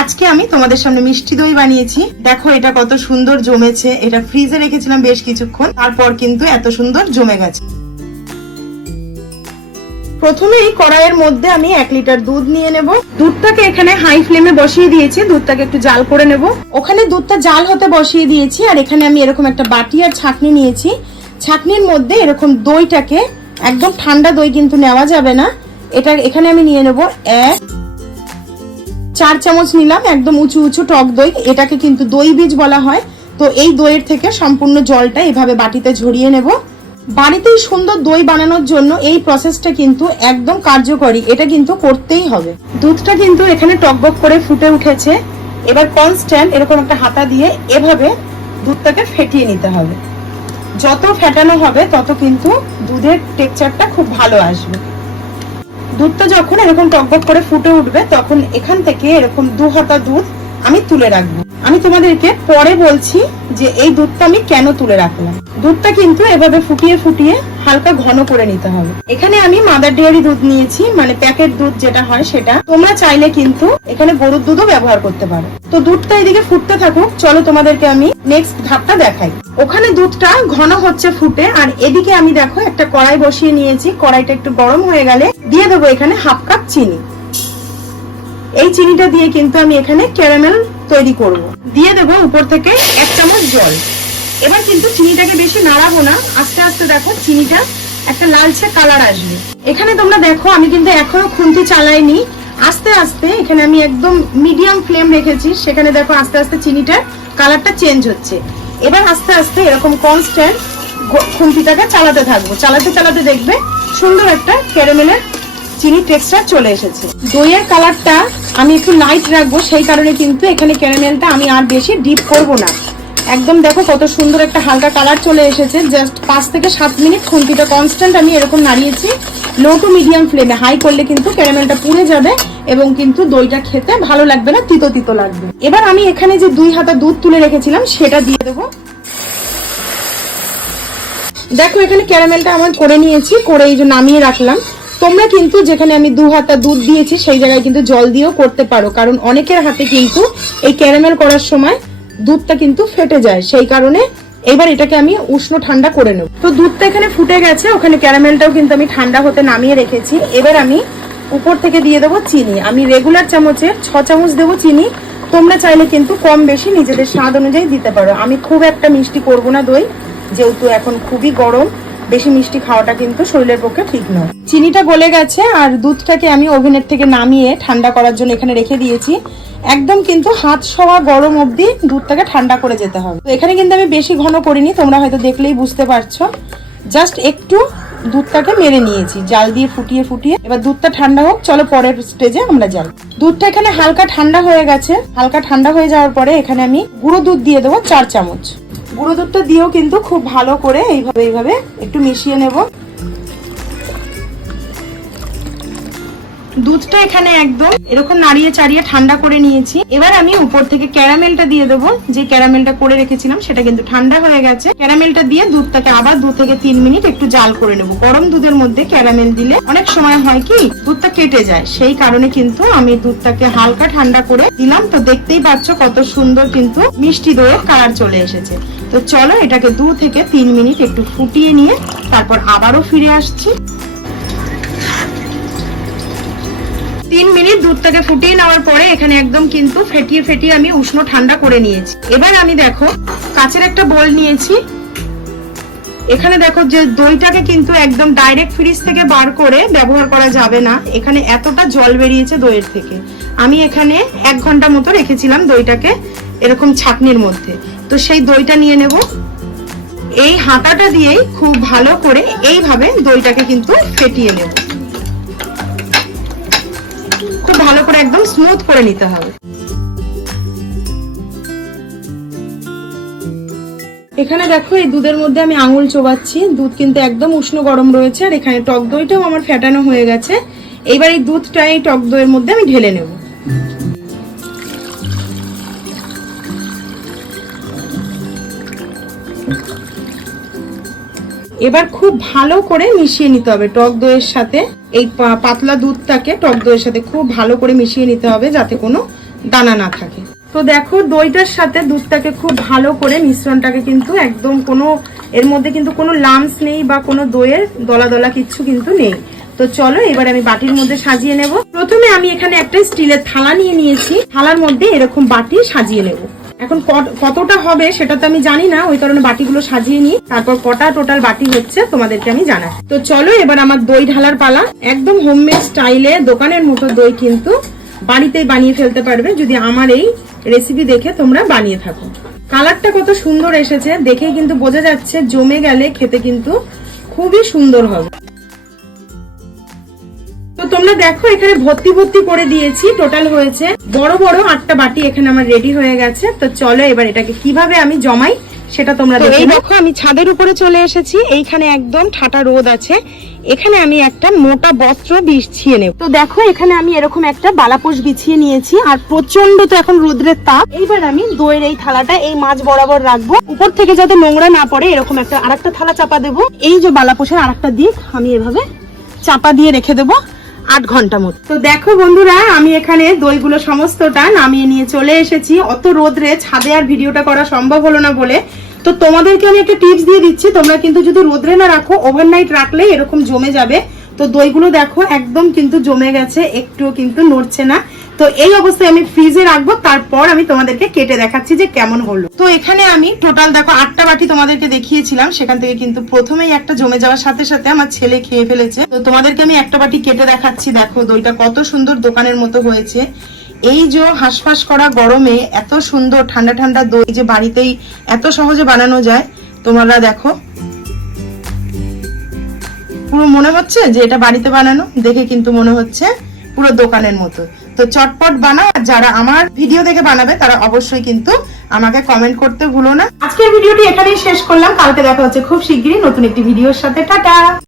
আজকে আমি তোমাদের সামনে মিষ্টি দই বানিয়েছি। দেখো এটা কত সুন্দর জমেছে। এটা ফ্রিজে রেখেছিলাম বেশ কিছুক্ষণ, তারপর কিন্তু এত সুন্দর জমে গেছে। প্রথমেই কড়াইয়ের মধ্যে আমি 1 লিটার দুধ নিয়ে নেব। দুধটাকে এখানে হাই ফ্লেমে বসিয়ে দিয়েছি, দুধটাকে একটু জাল করে নেব। ওখানে দুধটা জাল হতে বসিয়ে দিয়েছি, আর এখানে আমি এরকম একটা বাটি আর ছাঁকনি নিয়েছি। ছাঁকনির মধ্যে এরকম দইটাকে, একদম ঠান্ডা দই কিন্তু নেওয়া যাবে না, এটা এখানে আমি নিয়ে নেব 4 চামচ নিলাম একদম উঁচু উঁচু টক দই। এটাকে কিন্তু দই বীজ বলা হয়। তো এই দইয়ের থেকে সম্পূর্ণ জলটা এভাবে বাটিতে ঝরিয়ে নেব। বাড়িতেই সুন্দর দই বানানোর জন্য এই প্রসেসটা কিন্তু একদম কার্যকরী, এটা কিন্তু করতেই হবে। দুধটা কিন্তু এখানে টকবক করে ফুটে উঠেছে। এবার কনস্ট্যান্ট এরকম একটা হাতা দিয়ে এভাবে দুধটাকে ফেটিয়ে নিতে হবে। যত ফেটানো হবে তত কিন্তু দুধের টেক্সচারটা খুব ভালো আসবে। দুধটা যখন এরকম টকবক করে ফুটে উঠবে তখন এখান থেকে এরকম 2 হাতা দুধ আমি তুলে রাখবো। আমি তোমাদেরকে পরে বলছি যে এই দুধটা আমি কেন তুলে রাখলাম। দুধটা কিন্তু এভাবে ফুটিয়ে ফুটিয়ে হালকা ঘন করে নিতে হবে। এখানে আমি মাদার ডেয়ারি দুধ নিয়েছি, মানে প্যাকেট দুধ যেটা হয় সেটা। তোমরা চাইলে কিন্তু এখানে গরুর দুধও ব্যবহার করতে পারো। তো দুধটা এদিকে ফুটতে থাকুক, চলো তোমাদেরকে আমি নেক্সট ধাপটা দেখাই। ওখানে দুধটা ঘন হচ্ছে ফুটে, আর এদিকে আমি দেখো একটা কড়াই বসিয়ে নিয়েছি। কড়াইটা একটু গরম হয়ে গেলে দিয়ে দেবো এখানে 1/2 কাপ চিনি। এই চিনিটা দিয়ে কিন্তু আমি এখানে ক্যারামেল তৈরি করব। দিয়ে দেবো উপর থেকে 1 চামচ জল। এবার কিন্তু চিনিটাকে বেশি নাড়াবো না, আস্তে আস্তে দেখো চিনিটা একটা লালচে কালার আসবে। এখানে তোমরা দেখো আমি কিন্তু এখনো খুন্তি চালাইনি, আস্তে আস্তে এখানে আমি একদম মিডিয়াম ফ্লেম রেখেছি। সেখানে দেখো আস্তে আস্তে চিনিটার কালারটা চেঞ্জ হচ্ছে। এবার আস্তে আস্তে এরকম কনস্ট্যান্ট খুন্তিটাকে চালাতে থাকবো। চালাতে চালাতে দেখবে সুন্দর একটা ক্যারামেলের চিনি টেক্সচার চলে এসেছে। দইয়ের কালারটা আমি একটু লাইট রাখবো, সেই কারণে কিন্তু এখানে ক্যারামেলটা আমি আর বেশি ডিপ করব না। একদম দেখো কত সুন্দর একটা হালকা কালার চলে এসেছে। জাস্ট 5 থেকে 7 মিনিট খুন্তিটা কনস্ট্যান্ট আমি এরকম নাড়িয়েছি। লো টু মিডিয়াম ফ্লেমে, হাই করলে কিন্তু ক্যারামেলটা পুড়ে যাবে এবং কিন্তু দইটা খেতে ভালো লাগবে না, তিতো তিতো লাগবে। এবার আমি এখানে যে 2 হাতা দুধ তুলে রেখেছিলাম সেটা দিয়ে দেবো। দেখো এখানে ক্যারামেলটা আমার করে নিয়েছি, করে এই যে নামিয়ে রাখলাম। তোমরা কিন্তু যেখানে আমি 2 হাতা দুধ দিয়েছি সেই জায়গায় কিন্তু জল দিয়েও করতে পারো, কারণ অনেকের হাতে কিন্তু এই ক্যারামেল করার সময় দুধটা কিন্তু ফেটে যায়। সেই কারণে এবার এটাকে আমি উষ্ণ ঠান্ডা করে নেব। তো দুধটা এখানে ফুটে গেছে, ওখানে ক্যারামেলটাও কিন্তু আমি ঠান্ডা হতে নামিয়ে রেখেছি। এবার আমি উপর থেকে দিয়ে দেবো চিনি। আমি রেগুলার চামচের 6 চামচ দেবো চিনি। তোমরা চাইলে কিন্তু কম বেশি নিজেদের স্বাদ অনুযায়ী দিতে পারো। আমি খুব একটা মিষ্টি করব না দই, যেহেতু এখন খুবই গরম, বেশি মিষ্টি খাওয়াটা কিন্তু শরীরের পক্ষে ঠিক নয়। চিনিটা গলে গেছে, আর দুধটাকে আমি ওভেনের থেকে নামিয়ে ঠান্ডা করার জন্য এখানে রেখে দিয়েছি। একদম কিন্তু হাত ছোঁয়া গরম অবধি দুধটাকে ঠান্ডা করে যেতে হবে। তো এখানে কিন্তু আমি বেশি ঘন করিনি, তোমরা হয়তো দেখলেই বুঝতে পারছো। জাস্ট একটু দুধটাকে মেরে নিয়েছি জাল দিয়ে ফুটিয়ে ফুটিয়ে। এবার দুধটা ঠান্ডা হোক, চলো পরের স্টেজে আমরা যাই। দুধটা এখানে হালকা ঠান্ডা হয়ে গেছে। হালকা ঠান্ডা হয়ে যাওয়ার পরে এখানে আমি গুঁড়ো দুধ দিয়ে দেবো 4 চামচ। গুঁড়ো দুধটা দিয়েও কিন্তু খুব ভালো করে এইভাবে একটু মিশিয়ে নেব। দুধটা এখানে একদম এরকম নাড়িয়ে চাড়িয়ে ঠান্ডা করে নিয়েছি। এবার আমি উপর থেকে ক্যারামেলটা দিয়ে দেবো। যে ক্যারামেলটা করে রেখেছিলাম সেটা কিন্তু ঠান্ডা হয়ে গেছে। ক্যারামেলটা দিয়ে দুধটাকে আবার 2 থেকে 3 মিনিট একটু জাল করে নেব। গরম দুধের মধ্যে ক্যারামেল দিলে অনেক সময় হয় কি দুধটা কেটে যায়, সেই কারণে কিন্তু আমি দুধটাকে হালকা ঠান্ডা করে দিলাম। তো দেখতেই পাচ্ছ কত সুন্দর কিন্তু মিষ্টি দইয়ের কালার চলে এসেছে। তো চলো এটাকে 2 থেকে 3 মিনিট একটু ফুটিয়ে নিয়ে তারপর আবারও ফিরে আসছি। 3 মিনিট দুধটাকে ফুটিয়ে নেওয়ার পরে এখানে একদম কিন্তু ফেটিয়ে ফেটিয়ে আমি উষ্ণ ঠান্ডা করে নিয়েছি। এবার আমি দেখো কাচের একটা বোল নিয়েছি। এখানে দেখো যে দইটাকে কিন্তু একদম ডাইরেক্ট ফ্রিজ থেকে বার করে ব্যবহার করা যাবে না। এখানে এতটা জল বেরিয়েছে দইয়ের থেকে। আমি এখানে 1 ঘন্টা মতো রেখেছিলাম দইটাকে এরকম ছাঁকনির মধ্যে। তো সেই দইটা নিয়ে নেব। এই হাতাটা দিয়েই খুব ভালো করে এইভাবে দইটাকে কিন্তু ফেটিয়ে নেব। খুব ভালো করে একদম স্মুথ করে নিতে হবে। এখানে দেখো এই দুধের মধ্যে আমি আঙুল চোবাচ্ছি। দুধ কিন্তু একদম উষ্ণ গরম রয়েছে, আর এখানে টক দইটাও আমার ফেটানো হয়ে গেছে। এইবার এই দুধটা এই টক দইয়ের মধ্যে আমি ঢেলে নেব। এবার খুব ভালো করে মিশিয়ে নিতে হবে টক দইয়ের সাথে। এই পাতলা দুধটাকে টক দইয়ের সাথে খুব ভালো করে মিশিয়ে নিতে হবে, যাতে কোনো দানা না থাকে। তো দেখো দইটার সাথে দুধটাকে খুব ভালো করে মিশ্রণটাকে কিন্তু একদম কোনো এর মধ্যে কিন্তু কোনো লামস নেই বা কোনো দইয়ের দলা দলা কিচ্ছু কিন্তু নেই। তো চলো এবার আমি বাটির মধ্যে সাজিয়ে নেব। প্রথমে আমি এখানে একটা স্টিলের থালা নিয়ে নিয়েছি, থালার মধ্যে এরকম বাটি সাজিয়ে নেব। এখন কতটা হবে সেটা তো আমি জানি না, ওই কারণে বাটিগুলো সাজিয়ে নিই, তারপর কটা টোটাল বাটি হচ্ছে তোমাদেরকে আমি জানাই। তো চলো এবার আমার দই ঢালার পালা। একদম হোমমেড স্টাইলে দোকানের মতো দই কিন্তু বাড়িতেই বানিয়ে ফেলতে পারবে যদি আমার এই রেসিপি দেখে তোমরা বানিয়ে থাকো। কালারটা কত সুন্দর এসেছে, দেখেই কিন্তু বোঝা যাচ্ছে জমে গেলে খেতে কিন্তু খুবই সুন্দর হবে। তো তোমরা দেখো এখানে ভর্তি ভর্তি করে দিয়েছি, টোটাল হয়েছে বড় বড় 8টা বাটি এখানে আমার রেডি হয়ে গেছে। তো চলো এবার এটাকে কিভাবে আমি জমাই সেটা তোমরা দেখো। আমি ছাদের উপরে চলে এসেছি, এইখানে একদম ঠাটা রোদ আছে, এখানে আমি একটা মোটা বস্ত্র বিছিয়ে নেব। তো দেখো এখানে আমি এরকম একটা বালাপোষ বিছিয়ে নিয়েছি, আর প্রচন্ড তো এখন রোদ্রের তাপ। এইবার আমি দইয়ের এই থালাটা এই মাঝ বরাবর রাখবো, উপর থেকে যাতে নোংরা না পড়ে এরকম একটা আরেকটা থালা চাপা দেবো। এই যে বালাপোষের আরেকটা দিক আমি এভাবে চাপা দিয়ে রেখে দেবো 8 ঘন্টা মতো। তো দেখো বন্ধুরা আমি এখানে দইগুলো সমস্তটা নামিয়ে নিয়ে চলে এসেছি। অত রোদ্রে ছাদে আর ভিডিওটা করা সম্ভব হলো না বলে তো তোমাদেরকে আমি একটা টিপস দিয়ে দিচ্ছি, তোমরা কিন্তু যদি রোদ্রে না রাখো ওভারনাইট রাখলে এরকম জমে যাবে। তো দইগুলো দেখো একদম কিন্তু জমে গেছে, একটুও কিন্তু নড়ছে না। তো এই অবস্থায় আমি ফ্রিজে রাখবো, তারপর আমি তোমাদেরকে কেটে দেখাচ্ছি যে কেমন হলো। তো এখানে আমি টোটাল দেখো 8টা বাটি তোমাদেরকে দেখিয়েছিলাম, সেখান থেকে কিন্তু প্রথমেই একটা জমে যাওয়ার সাথে সাথে আমার ছেলে খেয়ে ফেলেছে। তো তোমাদেরকে আমি একটা বাটি কেটে দেখাচ্ছি, দেখো দইটা কত সুন্দর দোকানের মতো হয়েছে। এই যে হাঁসফাঁস করা গরমে এত সুন্দর ঠান্ডা ঠান্ডা দই যে বাড়িতেই এত সহজে বানানো যায়, তোমরা দেখো পুরো মনে হচ্ছে যে এটা বাড়িতে বানানো, দেখে কিন্তু মনে হচ্ছে পুরো দোকানের মতো। তো চটপট বানাও, আর যারা আমার ভিডিও দেখে বানাবে তারা অবশ্যই কিন্তু আমাকে কমেন্ট করতে ভুলো না। আজকের ভিডিওটি এখানেই শেষ করলাম, কালকে দেখা হচ্ছে খুব শিগগিরই নতুন একটি ভিডিওর সাথে। টাটা।